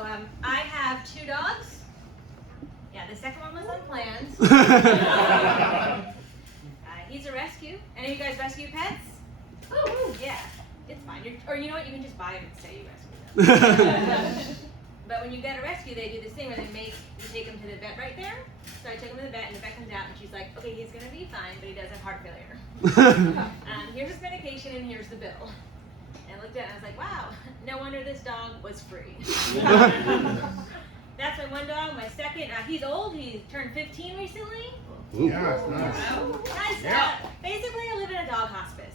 I have 2 dogs. Yeah, the second one was unplanned. He's a rescue. Any of you guys rescue pets? Oh, yeah. It's fine. Or you know what? You can just buy them and say you rescue them. But when you get a rescue, they do this thing where you take them to the vet right there. So I took him to the vet, and the vet comes out, and she's like, okay, he's going to be fine, but he does have heart failure. Here's his medication, and here's the bill. And I looked at it, and I was like, wow, no wonder this dog was free. That's my one dog. My second, he's old. He turned 15 recently. Yeah, it's nice. Nice. Yeah. Basically, I live in a dog hospice.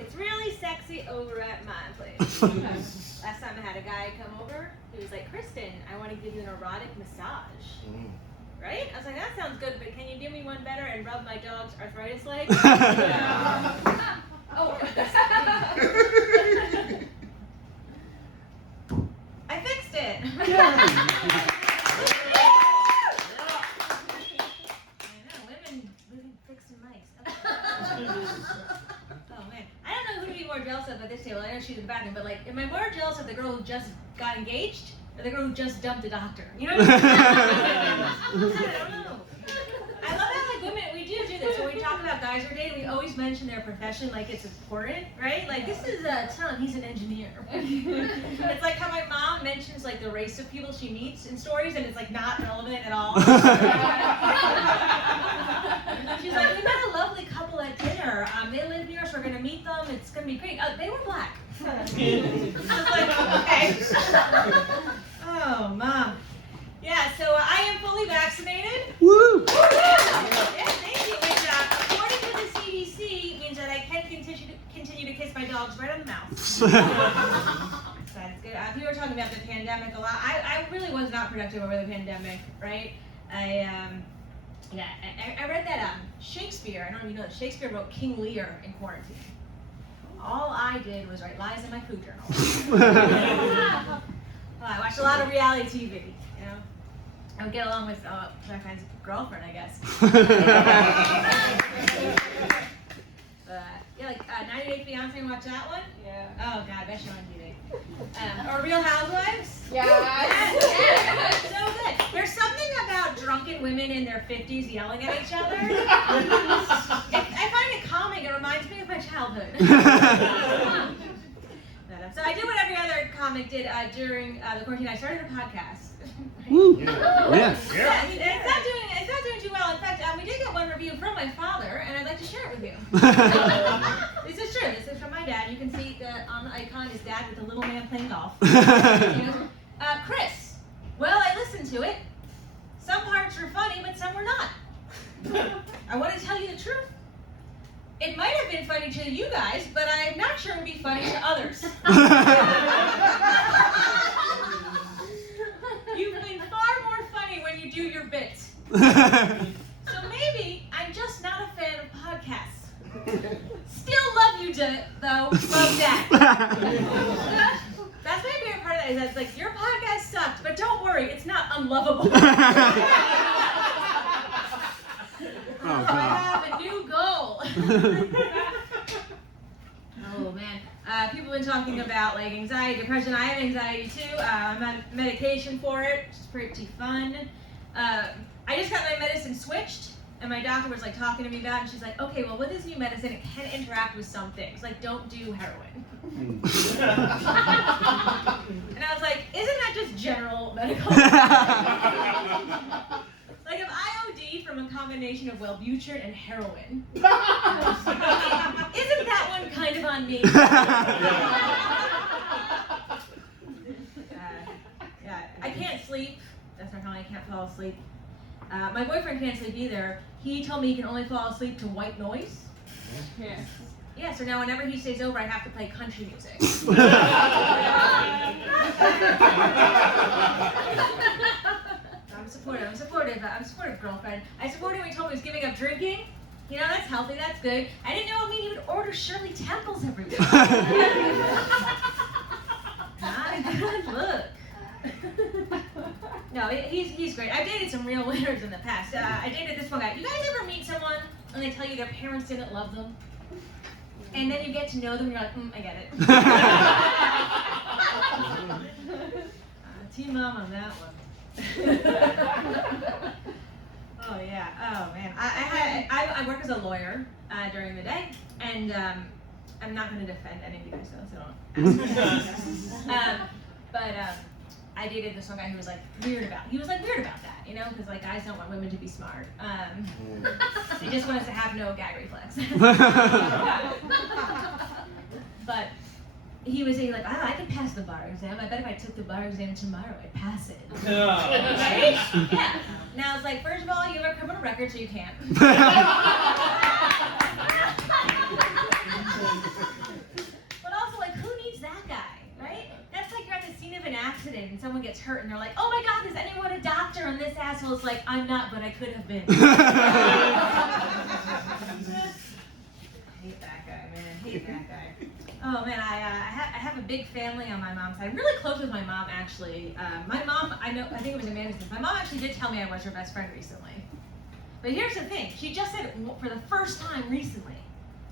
It's really sexy over at my place. Last time I had a guy come over, he was like, Kristin, I want to give you an erotic massage. Right? I was like, that sounds good, but can you give me one better and rub my dog's arthritis leg? Oh, I fixed it. I know, women fixing mics. Oh man, I don't know who to be more jealous of at this table. I know she's in the bathroom, but like, am I more jealous of the girl who just got engaged or the girl who just dumped a doctor? You know what I mean? I don't know. I love how like women, we do this. When we talk about guys we're dating, we always mention their profession like it's important, right? Like, this is Tom, he's an engineer. It's like how my mom mentions like the race of people she meets in stories, and it's like not relevant at all. She's like, we met a lovely couple at dinner. They live near us. We're gonna meet them. It's gonna be great. They were black. I was like, okay. Oh, mom. Yeah, so I am fully vaccinated. Woo! Yeah, thank you. Which, according to the CDC, means that I can continue to kiss my dogs right on the mouth. So that's good. People were talking about the pandemic a lot. I really was not productive over the pandemic, right? I read that Shakespeare, I don't even know, Shakespeare wrote King Lear in quarantine. All I did was write lies in my food journal. I watched a lot of reality TV, you know. I would get along with my friend's girlfriend, I guess. Yeah, like 90 Day Fiancé, watch that one? Yeah. Oh God, I bet you're on TV. Or Real Housewives? Yeah. So good. There's something about drunken women in their 50s yelling at each other. I find it calming. It reminds me of my childhood. So I did what every other comic did during the quarantine. I started a podcast. Woo! Yeah. It's not doing too well. In fact, we did get one review from my father, and I'd like to share it with you. This is true. This is from my dad. You can see on the icon is dad with the little man playing golf. Chris, well, I listened to it. Some parts were funny, but some were not. I want to tell you the truth. It might have been funny to you guys, but I'm not sure it would be funny to others. You've been far more funny when you do your bits. So maybe I'm just not a fan of podcasts. Still love you, though. Love that. That's my favorite part of that, is that it's like, your podcast sucked, but don't worry, it's not unlovable. Oh, I have a new goal. Oh man, people have been talking about like anxiety, depression. I have anxiety too. I'm on medication for it, which is pretty fun. I just got my medicine switched, and my doctor was like talking to me about it, and she's like, okay, well with this new medicine, it can interact with some things, like don't do heroin. And I was like, isn't that just general medical? Like if I OD from a combination of Wellbutrin and heroin, isn't that one kind of on me? I can't sleep. That's not how I can't fall asleep. My boyfriend can't sleep either. He told me he can only fall asleep to white noise. Yeah. Yeah, so now whenever he stays over, I have to play country music. I'm supportive girlfriend. I supported him when he told me he was giving up drinking. You know, that's healthy, that's good. I didn't know it mean he would order Shirley Temples every week. Not a good look. No, he's great. I've dated some real winners in the past. I dated this one guy. You guys ever meet someone and they tell you their parents didn't love them? And then you get to know them and you're like, I get it. Team mom on that one. Oh yeah. Oh man. I work as a lawyer during the day, and I'm not going to defend any of you guys, so don't. But I dated this one guy who was like weird about. He was like weird about that, you know, because like guys don't want women to be smart. They just want us to have no gag reflex. But he was saying like, I can pass the bar exam. I bet if I took the bar exam tomorrow, I'd pass it. Right? Yeah. Now it's like, first of all, you have a criminal record, so you can't. But also, like, who needs that guy, right? That's like you're at the scene of an accident and someone gets hurt and they're like, oh my God, is anyone a doctor? And this asshole's like, I'm not, but I could have been. I hate that guy, man. I hate that guy. Oh man, I have a big family on my mom's side. I'm really close with my mom, actually. My mom, I think it was Amanda's. My mom actually did tell me I was her best friend recently. But here's the thing, she just said it for the first time recently.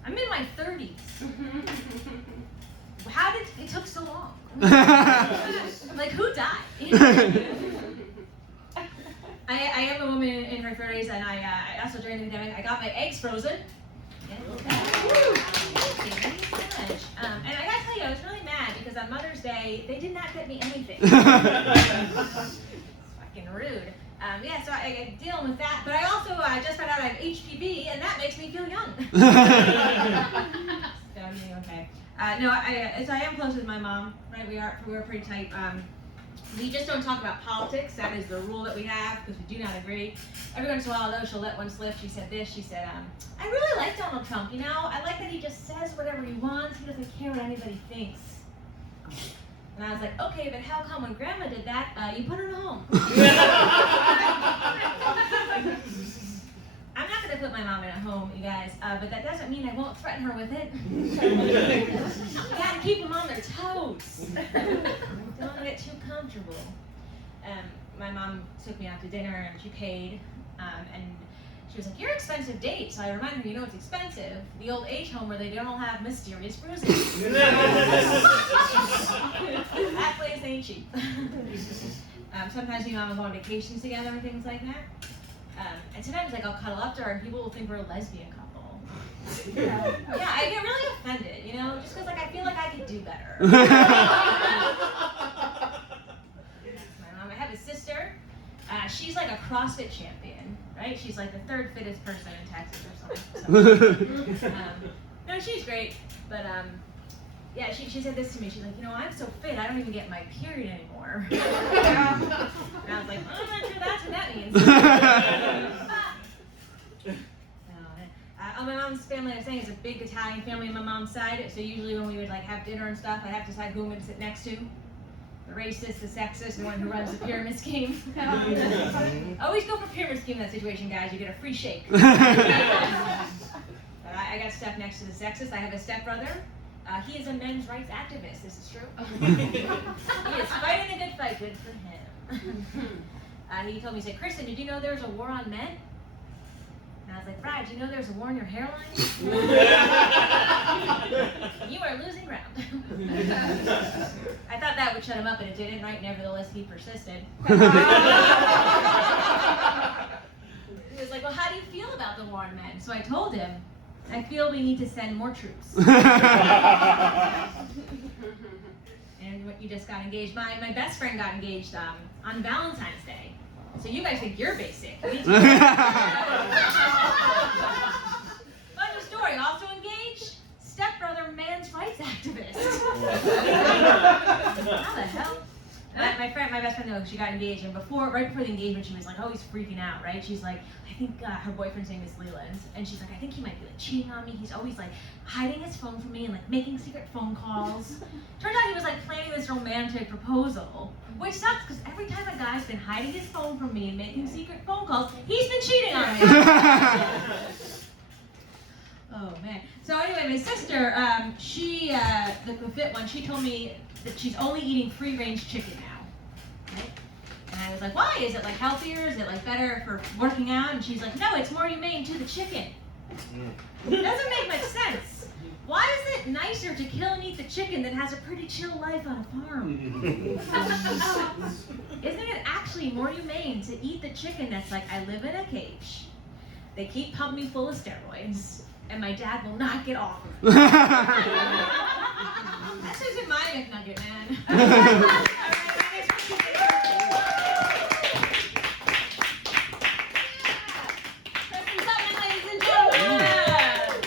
I'm in my 30s. How did it took so long? Like, who died? I am a woman in her 30s, and I also during the pandemic I got my eggs frozen. And I gotta tell you, I was really mad because on Mother's Day, they did not get me anything. It's fucking rude. Yeah, so I'm dealing with that. But I also just found out I have HPV, and that makes me feel young. So I'm doing okay. So I am close with my mom, right? We're pretty tight. We just don't talk about politics. That is the rule that we have because we do not agree. Every once in a while, though, she'll let one slip. She said this. She said, I really like Donald Trump, you know? I like that he just says whatever he wants. He doesn't care what anybody thinks. And I was like, okay, but how come when Grandma did that, you put her in a home? I'm not going to put my mom in a home, you guys, but that doesn't mean I won't threaten her with it. You got to keep them on their toes. Don't want to get too comfortable. My mom took me out to dinner and she paid, and she was like, you're an expensive date. So I reminded her, you know what's expensive? The old age home where they don't have mysterious bruises. That place ain't cheap. Sometimes me and mom will go on vacations together and things like that. And sometimes like I'll cuddle up to her and people will think we're a lesbian couple. Yeah, I get really offended, you know, just because like I feel like I could do better. I have a sister. She's like a CrossFit champion, right? She's like the third fittest person in Texas or something. No, she's great, but yeah, she said this to me. She's like, you know, I'm so fit, I don't even get my period anymore. And I was like, I'm not sure that's what that means. On my mom's family, I was saying it's a big Italian family on my mom's side. So usually when we would like have dinner and stuff, I'd have to decide who I'm going to sit next to. The racist, the sexist, the one who runs the pyramid scheme. Always go for pyramid scheme in that situation, guys. You get a free shake. I got stuck next to the sexist. I have a stepbrother. He is a men's rights activist. This is true. He is fighting a good fight. Good for him. He told me, he said, Kristin, did you know there's a war on men? And I was like, Brad, do you know there's a war in your hairline? You are losing ground. I thought that would shut him up, and it didn't, right? Nevertheless, he persisted. He was like, well, how do you feel about the war on men? So I told him, I feel we need to send more troops. And you just got engaged. My best friend got engaged on Valentine's Day. So you guys think you're basic. Funny story, also engaged, stepbrother man's rights activist. How the hell? My best friend, though, she got engaged, and right before the engagement, she was like always freaking out, right? She's like, I think her boyfriend's name is Leland, and she's like, I think he might be like cheating on me. He's always like hiding his phone from me and like making secret phone calls. Turns out he was like planning this romantic proposal, which sucks because every time a guy's been hiding his phone from me and making secret phone calls, he's been cheating on me. Oh man. So anyway, my sister, she, the fit one, she told me that she's only eating free-range chicken now. Right? And I was like, why? Is it like healthier? Is it like better for working out? And she's like, no, it's more humane to the chicken. It doesn't make much sense. Why is it nicer to kill and eat the chicken that has a pretty chill life on a farm? Isn't it actually more humane to eat the chicken that's like, I live in a cage, they keep pumping me full of steroids, and my dad will not get off of it? That's just in my McNugget, man.